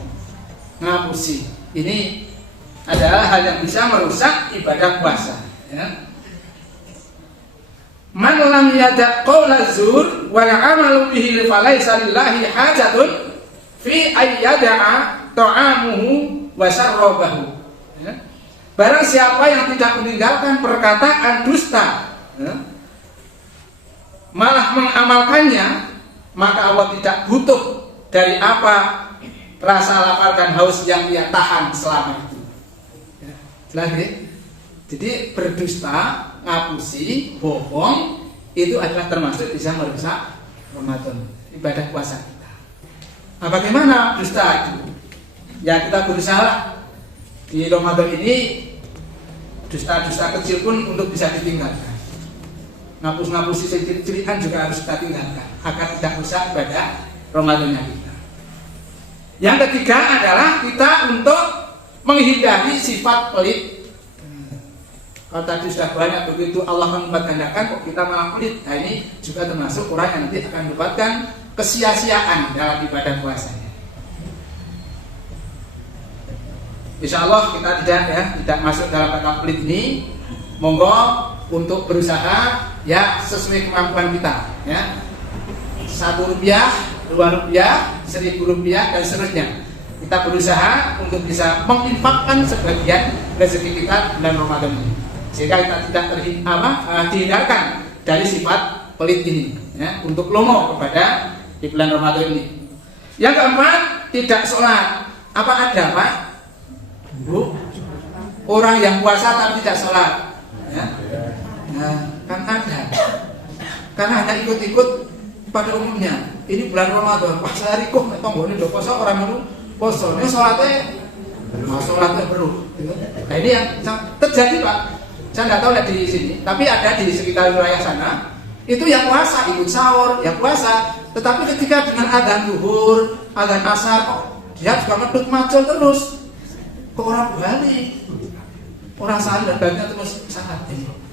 ngapusi. Ini adalah hal yang bisa merusak ibadah puasa, ya. Man lam yada' qawla zur wa ya'amalu bihi falaysa lillahi hajatun fi ayyada'a ta'amuhu wa syarrabahu, ya. Barang siapa yang tidak meninggalkan perkataan dusta, ya, malah mengamalkannya, maka Allah tidak butuh dari apa rasa lapar dan haus yang ia tahan selama itu, ya. Jelas, ya? Jadi berdusta, ngapusi, bohong itu adalah termasuk bisa merusak Ramadan, ibadah puasa kita. Nah, bagaimana dusta itu? Ya kita berusaha di Ramadan ini dusta-dusta kecil pun untuk bisa ditinggalkan. Ngapus-ngapus cicilan juga harus kita tinggalkan agar tidak rusak pada Ramadannya kita. Yang ketiga adalah kita untuk menghindari sifat pelit. Kalau tadi sudah banyak begitu Allah melipat gandakan, kok kita malah pelit. Nah ini juga termasuk orang yang nanti akan mendapatkan kesia-siaan dalam ibadah puasanya. Insya Allah kita tidak masuk dalam kata pelit ini. Monggo untuk berusaha ya sesuai kemampuan kita ya. Rp1, Rp2, Rp1.000 dan seterusnya. Kita berusaha untuk bisa menginfakkan sebagian rezeki kita bulan Ramadan ini, sehingga kita tidak dihindarkan dari sifat pelit ini ya, untuk lomo kepada di bulan Ramadan ini. Yang keempat, tidak sholat. Apa ada Pak? Bu, orang yang puasa tapi tidak sholat ya? Nah, kan ada. Karena hanya ikut-ikut pada umumnya. Ini bulan Ramadan, pas hari kok tombol ini poso orang itu poso. Ini sholatnya baru. Nah ini yang terjadi Pak. Saya tidak tahu di sini, tapi ada di sekitar wilayah sana. Itu yang puasa ikut sahur, yang puasa. Tetapi ketika dengan adzan zuhur, adzan asar, kok dia juga ngedut macul terus. Kok orang balik, orang sahur dan baliknya terus salat.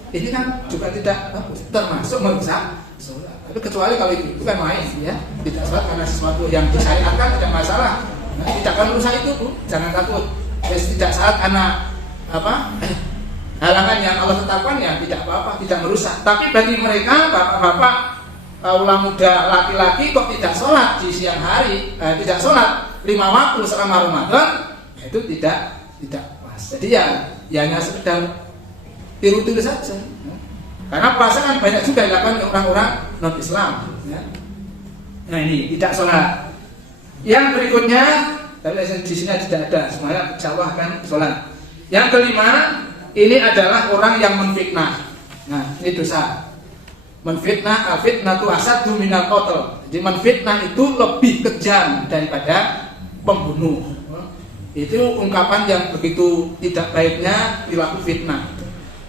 Ini kan juga tidak termasuk merusak sholat. Tapi kecuali kalau itu kan main ya, tidak sholat karena sesuatu yang disyariatkan tidak masalah. Nah, tidak akan merusak itu Bu, jangan takut. Tidak sholat karena halangan yang Allah tetapkan ya tidak apa-apa, tidak merusak. Tapi bagi mereka bapak-bapak, kaulah muda, laki-laki kok tidak sholat di siang hari, tidak sholat 5 waktu selama Ramadan, itu tidak pas. Jadi ya hanya sekedar tiru-tiru saja. Karena puasa kan banyak juga dilakukan orang-orang non-Islam. Ya. Nah ini tidak sholat. Yang berikutnya, tapi di sini tidak ada, semuanya insya Allah akan sholat. Yang kelima, ini adalah orang yang menfitnah. Nah ini dosa. Menfitnah, fitnah itu asaddu minal qatl. Jadi menfitnah itu lebih kejam daripada pembunuh. Itu ungkapan yang begitu tidak baiknya perilaku fitnah.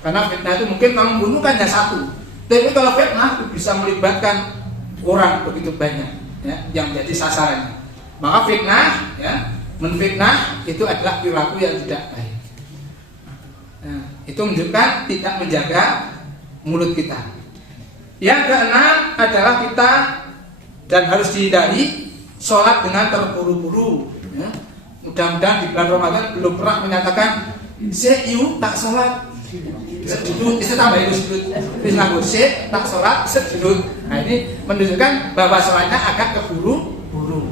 Karena fitnah itu mungkin kalau membunuh kan hanya satu, tapi kalau fitnah itu bisa melibatkan orang begitu banyak ya, yang jadi sasarannya. Maka fitnah ya, menfitnah itu adalah perilaku yang tidak baik. Nah, itu menunjukkan tidak menjaga mulut kita. Yang keenam adalah kita dan harus dihindari sholat dengan terburu-buru ya. Mudah-mudahan di bulan Ramadan belum pernah menyatakan saya tak sholat seduduk, itu tambah itu seduduk bisnaku, saya tak sholat seduduk. Nah ini menunjukkan bahwa sholatnya agak keburu-buru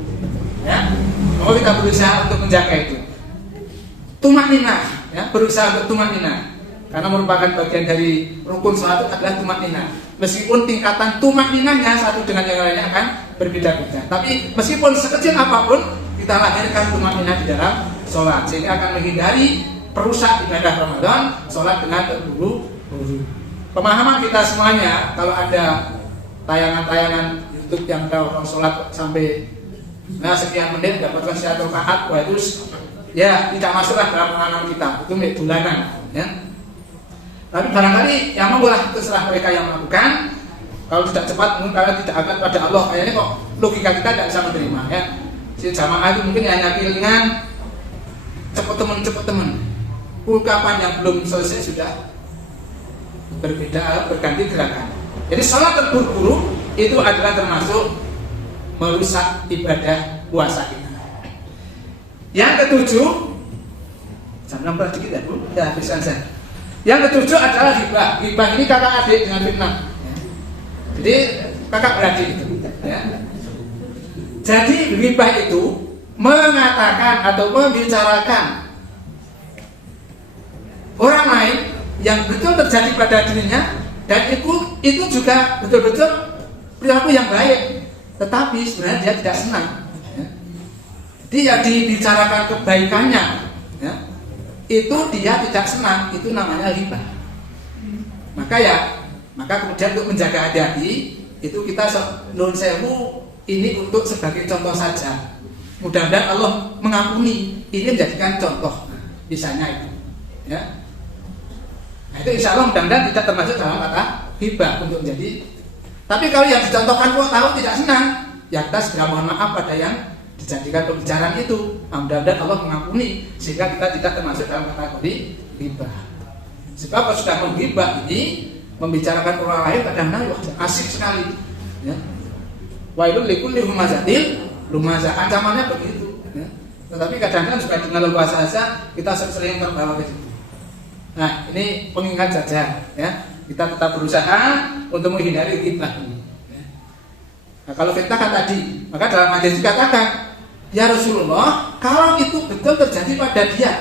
ya. Mau kita berusaha untuk menjaga itu tumakninah ya, berusaha untuk tumakninah, karena merupakan bagian dari rukun sholat itu adalah tumakninah. Meskipun tingkatan tumakninahnya satu dengan yang lainnya akan berbeda-beda, tapi meskipun sekecil apapun kita lahirkan tumakninah di dalam sholat, sehingga akan menghindari perusak ibadah Ramadan, sholat dengan terburu-buru. Pemahaman kita semuanya, kalau ada tayangan-tayangan YouTube yang ada orang sholat sampai sekian menit dapatkan 1 rakaat, wah itu ya tidak masuklah dalam pengalaman kita, itu bulanan ya. Tapi barangkali yang memboleh terserah mereka yang melakukan. Kalau tidak cepat mungkin kalian tidak akan pada Allah, kayaknya kok logika kita tidak bisa menerima ya. Si jamaah itu mungkin hanya pilingan cepet temen. Ungkapan yang belum selesai sudah berbeda, berganti gerakan. Jadi sholat terburu-buru itu adalah termasuk merusak ibadah puasa kita. Yang ketujuh, jam 16 dikit ya Bu, ya bisa saya. Yang ketujuh adalah ghibah. Ghibah ini kakak adik dengan fitnah. Jadi kakak beradik itu. Ya. Jadi ghibah itu mengatakan atau membicarakan orang lain yang betul terjadi pada dirinya, dan itu juga betul-betul perilaku yang baik, tetapi sebenarnya dia tidak senang ya. Dia dibicarakan kebaikannya ya, itu dia tidak senang, itu namanya ghibah. Maka kemudian untuk menjaga hati-hati itu kita nun sewu ini untuk sebagai contoh saja. mudah-mudahan Allah mengampuni. Ini menjadikan contoh misalnya itu, ya. Nah, itu insya Allah mudah-mudahan tidak termasuk dalam kata ghibah untuk menjadi. Tapi kalau yang dicontohkan kok tahu tidak senang, ya kita segera mohon maaf pada yang dijadikan pembicaraan itu. Nah, mudah-mudahan Allah mengampuni sehingga kita tidak termasuk dalam kategori ghibah. Sebab kalau sudah menghibah ini membicarakan orang lain kadang-kadang asik sekali, ya. Wailul likulli humazatil lumazah, ancamannya begitu, ya. Tetapi kadang-kadang juga dengan leluasa saja kita sering terbawa ke situ. Nah, ini pengingat saja, ya. Kita tetap berusaha untuk menghindari fitnah ini, ya. Nah, kalau fitnah kan tadi, maka dalam hadis dikatakan, ya Rasulullah, kalau itu betul terjadi pada dia,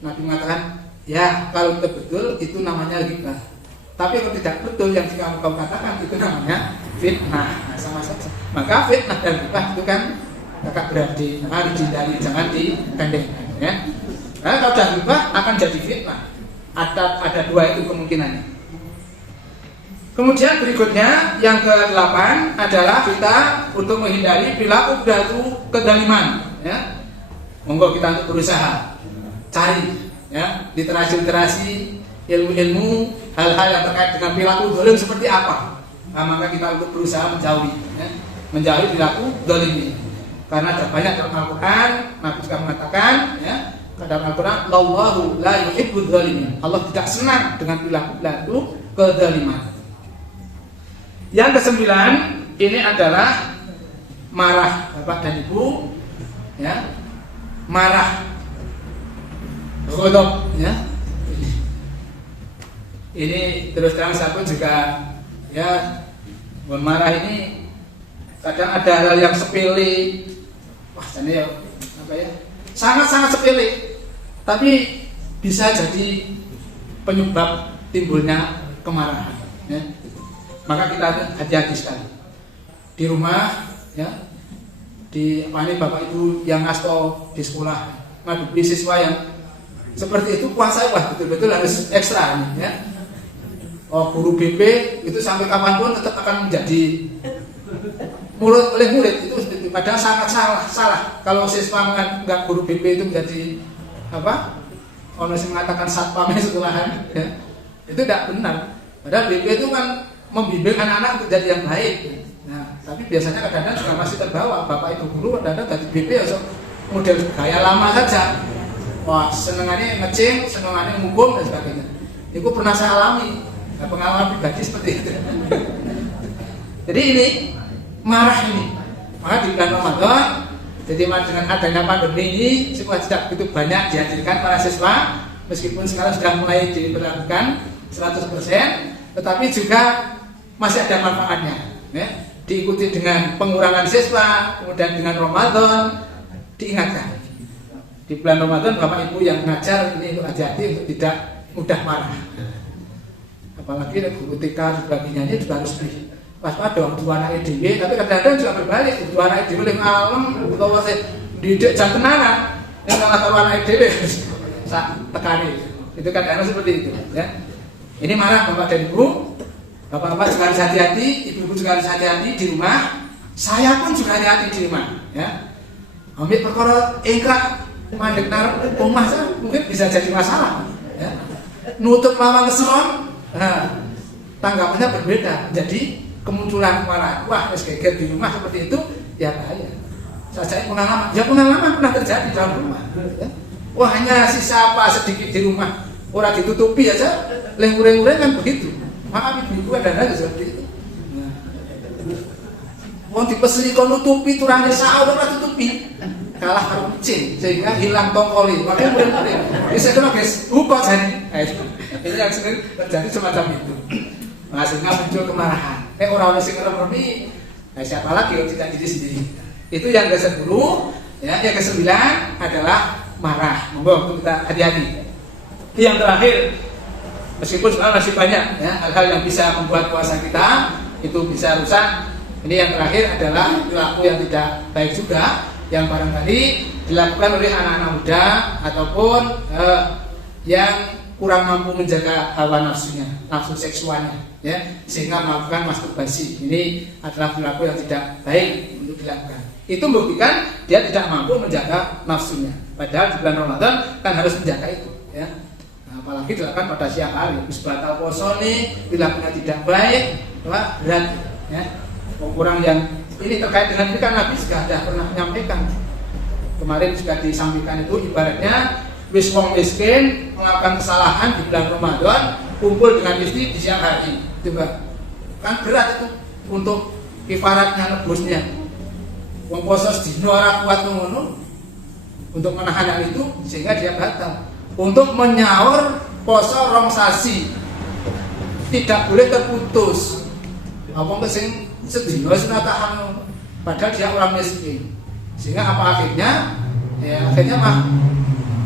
Nabi mengatakan, ya kalau itu betul itu namanya ghibah. Tapi kalau tidak betul yang kamu katakan itu namanya fitnah. Nah, sama saja. Maka fitnah dan ghibah itu kan kakak berarti, maka dihindari, jangan dipendekkan, ya. Karena kalau sudah ghibah akan jadi fitnah. Ada dua itu kemungkinannya. Kemudian berikutnya yang ke-8 adalah kita untuk menghindari perilaku kedaliman, ya. Monggo kita untuk berusaha cari, ya, literasi ilmu-ilmu hal-hal yang terkait dengan perilaku zalim seperti apa. Nah, maka kita untuk berusaha menjauhi, ya, menjauhi perilaku zalim ini. Karena ada banyak dalam Al-Quran, Nabi juga mengatakan, ya, dalam Al-Quran, Allahu la yuhibbudz zalimin. Allah tidak senang dengan perilaku kezaliman. Yang ke-9 ini adalah marah Bapak dan Ibu, ya, marah, ghadab, ya. Ini terus terang saya pun juga, ya, marah ini kadang ada hal yang sepele, wah ini ya, apa ya, sangat-sangat sepele, tapi bisa jadi penyebab timbulnya kemarahan, ya. Maka kita hati-hati sekali di rumah, ya, di apa ini Bapak Ibu yang ngasto di sekolah ngadepi siswa yang seperti itu, puasa wah betul-betul harus ekstra, ya. Oh, guru BP itu sampai kapanpun tetap akan menjadi mulut oleh murid itu, padahal sangat salah. Kalau siswa nggak guru BP itu menjadi apa? Orang yang mengatakan satpamnya sekolahan, ya, itu tidak benar. Padahal BP itu kan membimbing anak-anak untuk jadi yang baik. Nah, tapi biasanya kadang-kadang juga masih terbawa. Bapak Ibu guru kadang-kadang dari BP ya model gaya lama saja. Wah, senengannya ngeceng, senengannya menghukum dan sebagainya. Itu pernah saya alami, pengalaman pribadi seperti itu. Jadi ini marah ini. Maka di bulan Ramadan, jadi dengan adanya pandemi ini, siswa tidak begitu banyak dihadirkan para siswa, meskipun sekarang sudah mulai diberlakukan 100%, tetapi juga masih ada manfaatnya, ya. Diikuti dengan pengurangan siswa, kemudian dengan Ramadan, diingatkan. Di bulan Ramadan Bapak Ibu yang mengajar ini hati-hati untuk tidak mudah marah. Apalagi guru TK sebagainya ini juga harus waspada waktu anak EDW, tapi kadang-kadang juga berbalik. Waktu anak EDW yang alam, atau masih didik jam tenanan, yang kalau anak EDW sak tekani. Itu kadang-kadang seperti itu, ya. Ini marah Bapak dan Ibu. Bapak-bapak juga harus hati-hati, ibu-ibu juga harus hati-hati di rumah. Saya pun juga hati-hati di rumah, ya. Ambil perkara ingkrak mandek narap omah mungkin bisa jadi masalah, ya. Nutup lama keseron, nah, tanggapannya berbeda. Jadi kemunculan marah, wah geger di rumah seperti itu, ya bahaya. Saya pengalaman, ya pengalaman pernah terjadi dalam rumah, ya. Wah hanya sisa apa sedikit di rumah, orang ditutupi aja, leng-leng kan begitu. Maaf ibu ada seperti itu. Nah, wong dipeseni kon nutupi turane sahur ora tutupi. Kalah karo kucing sehingga hilang tongkoli. Makanya murid-murid bisa kena guys, ukot jadi. Ini yang sering terjadi semacam itu. Sehingga muncul kemarahan. Orang-orang sing ngerem-remi, siapa lagi yang tidak diri sendiri. Itu yang ke-10, ya. Yang ke-9 adalah marah. Monggo kita hati-hati. Yang terakhir, meskipun sebenarnya masih banyak, ya, hal-hal yang bisa membuat puasa kita itu bisa rusak. Ini yang terakhir adalah perilaku yang tidak baik juga, yang barangkali dilakukan oleh anak-anak muda ataupun yang kurang mampu menjaga hawa nafsunya, nafsu seksualnya, ya, sehingga melakukan masturbasi. Ini adalah perilaku yang tidak baik untuk dilakukan. Itu membuktikan dia tidak mampu menjaga nafsunya. Padahal di bulan Ramadan kan harus menjaga itu, ya. Nah, apalagi dilakukan pada siang hari, habis batal poso nih, dilakukan tidak baik, berat, ya. Kurang yang ini terkait dengan ini kan Nabi juga sudah pernah menyampaikan. Kemarin juga disampaikan itu ibaratnya wis wong miskin melakukan kesalahan di bulan Ramadan, kumpul dengan istri di siang hari, coba kan berat itu untuk kifaratnya nebusnya. Wong poso sedina ora kuat ngono untuk menahan hal itu sehingga dia batal. Untuk menyaur poso rong sasi tidak boleh terputus. Apa sing sedina wis ora tahan padahal dia orang miskin. Sehingga apa akhirnya? Ya akhirnya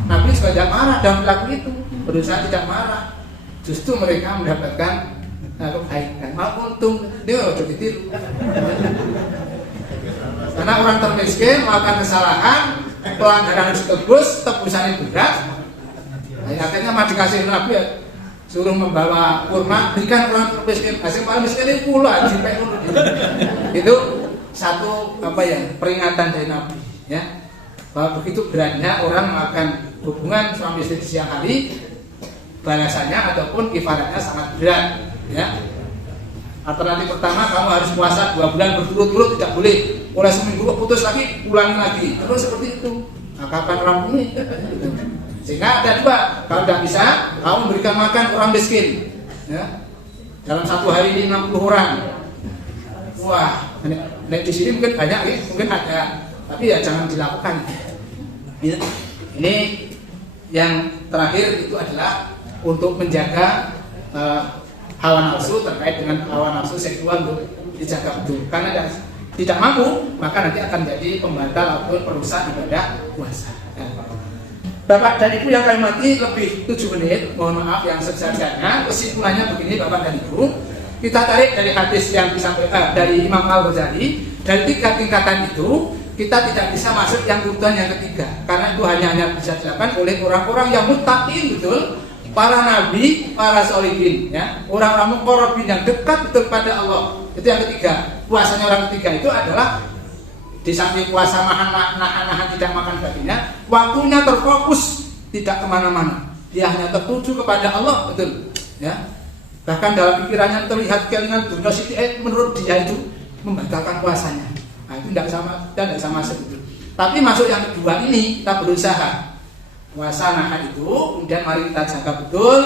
Nabi juga tidak marah dalam pelaku itu, berusaha tidak marah. Justru mereka mendapatkan kebaikan. Malah untung dia udah ditiru. Karena orang termiskin melakukan kesalahan, pelanggaran harus tebusannya berat. Nah, akhirnya mah dikasih Nabi ya, suruh membawa kurma, berikan orang termiskin. Asing paling miskin itu pula itu satu peringatan dari Nabi, ya, bahwa begitu beratnya orang melakukan hubungan suami istri di siang hari, balasannya ataupun kifaratnya sangat berat, ya. Alternatif pertama, kamu harus puasa 2 bulan berturut-turut, tidak boleh. Mulai seminggu putus lagi, ulangi lagi, terus seperti itu. Nah, kapan orang ini? Sehingga ada dua, kalau tidak bisa, kamu berikan makan orang miskin, ya. Dalam satu hari ini 60 orang. Wah, di sini mungkin banyak, ya, mungkin ada, tapi ya jangan dilakukan. Ini yang terakhir itu adalah untuk menjaga hawa nafsu terkait dengan hawa nafsu seksual untuk dijaga betul. Karena tidak mampu, maka nanti akan jadi pembatal ataupun perusak ibadah puasa. Bapak dan Ibu yang kami hormati, lebih 7 menit, mohon maaf yang sejajarnya. Kesimpulannya begini Bapak dan Ibu, kita tarik dari hadis yang disampaikan dari Imam Al-Ghazali, dari 3 tingkatan itu kita tidak bisa masuk yang urutan yang ketiga, karena itu hanya bisa dilakukan oleh orang-orang yang muttaqin betul, para nabi, para sholihin, ya, orang-orang muqarrabin yang dekat betul pada Allah. Itu yang ketiga. Puasanya orang ketiga itu adalah di samping puasa nahan tidak makan baginya, waktunya terfokus, tidak kemana-mana, dia hanya tertuju kepada Allah, betul, ya. Bahkan dalam pikirannya terlihat kelingan dunia menurut dia itu membatalkan puasanya. Nah, itu tidak sama sebetulnya. Tapi masuk yang kedua ini kita berusaha puasa nahan itu, kemudian mari kita jaga betul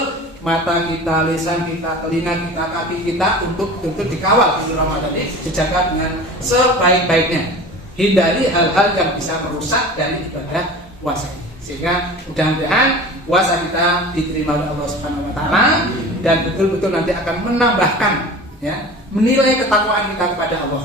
mata kita, lisan kita, telinga kita, kaki kita untuk dikawal di Ramadan ini, dijaga dengan sebaik-baiknya. Hindari hal-hal yang bisa merusak dari ibadah puasa ini. Sehingga mudah-mudahan puasa kita diterima oleh Allah Subhanahu wa taala dan betul-betul nanti akan menambahkan, ya, menilai ketakwaan kita kepada Allah.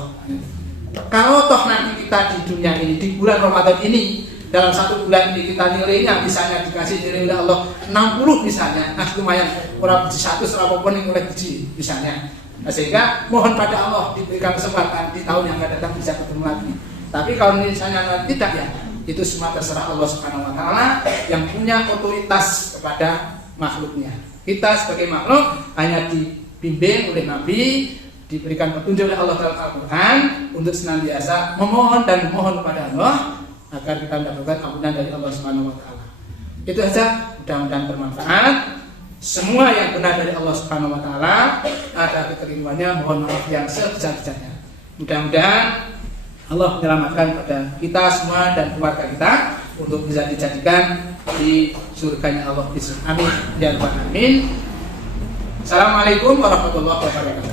Kalau toh nanti kita di dunia ini, di bulan Ramadan ini, dalam 1 bulan ini kita nilainya misalnya dikasih nilai oleh Allah 60 misalnya, nah lumayan, orang 100 apapun yang oleh biji misalnya. Nah, sehingga mohon pada Allah diberikan kesempatan di tahun yang akan datang bisa ketemu lagi. Tapi kalau misalnya tidak, ya itu semua terserah Allah Subhanahu wa taala yang punya otoritas kepada makhluknya. Kita sebagai makhluk hanya dibimbing oleh Nabi, diberikan petunjuk oleh Allah dalam Al-Quran untuk senantiasa memohon dan memohon kepada Allah agar kita mendapatkan ampunan dari Allah Subhanahu wa taala. Itu saja, mudah-mudahan bermanfaat. Semua yang benar dari Allah Subhanahu wa taala ada keterimaannya, mohon maaf yang sebesar-besarnya. Mudah-mudahan Allah menyelamatkan pada kita semua dan keluarga kita untuk bisa dijadikan di surganya Allah. Amin ya rabbal alamin. Assalamualaikum warahmatullahi wabarakatuh.